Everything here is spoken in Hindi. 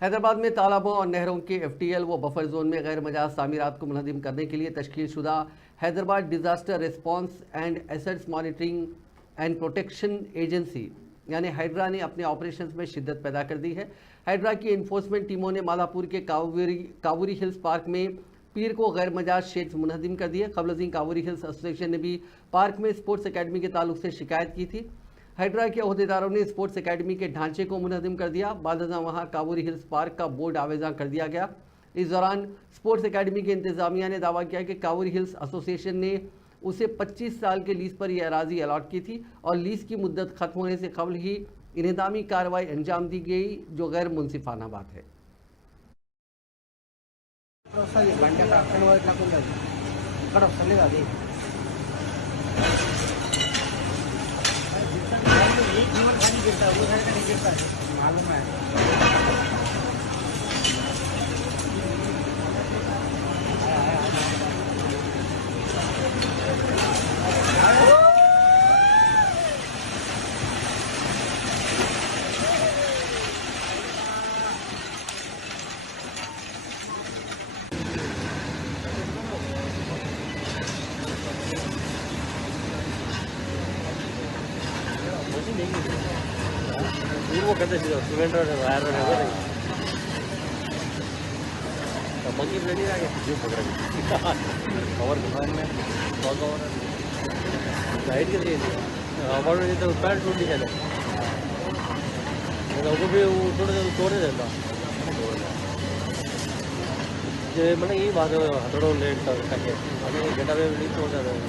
हैदराबाद में तालाबों और नहरों के एफटीएल व बफर जोन में गैर मजाज तामीरात को मुनहदिम करने के लिए तश्कील शुदा Hyderabad disaster response and assets monitoring and protection agency यानी हाइड्रा ने अपने ऑपरेशंस में शिद्दत पैदा कर दी है। हाइड्रा की इन्फोर्समेंट टीमों ने मालापुर के कावूरी हिल्स पार्क में पीर को गैर मजाज क्षेत्र मुनहदिम कर दिया। कबल कावूरी हिल्स एसोसिएशन ने भी पार्क में स्पोर्ट्स अकेडमी के ताल्लुक से शिकायत की थी। हाइड्रा के अहदेदारों ने स्पोर्ट्स अकेडमी के ढांचे को मुनहदिम कर दिया। बादशाह वहां कावूरी हिल्स पार्क का बोर्ड आवेजा कर दिया गया। इस दौरान स्पोर्ट्स अकेडमी के इंतजामिया ने दावा किया कि कावूरी हिल्स एसोसिएशन ने उसे 25 साल के लीज पर यह अराजी अलॉट की थी और लीज की मुद्दत खत्म होने से कबल ही इन्हदामी कार्रवाई अंजाम दी गई, जो गैर मुनसिफाना बात है। मालूम है वो कहते सीमेंट रोड वायर रोड है तो मंगी प्लेट ही आगे जो पकड़ कवर दुकान में कवर लाइट के लिए हमारे तो पैर टूट नहीं जाता वो भी तोड़े देता जो मैंने यही बात है हथौड़ों लेट करके हमें घंटा में नहीं तोड़ जाता है।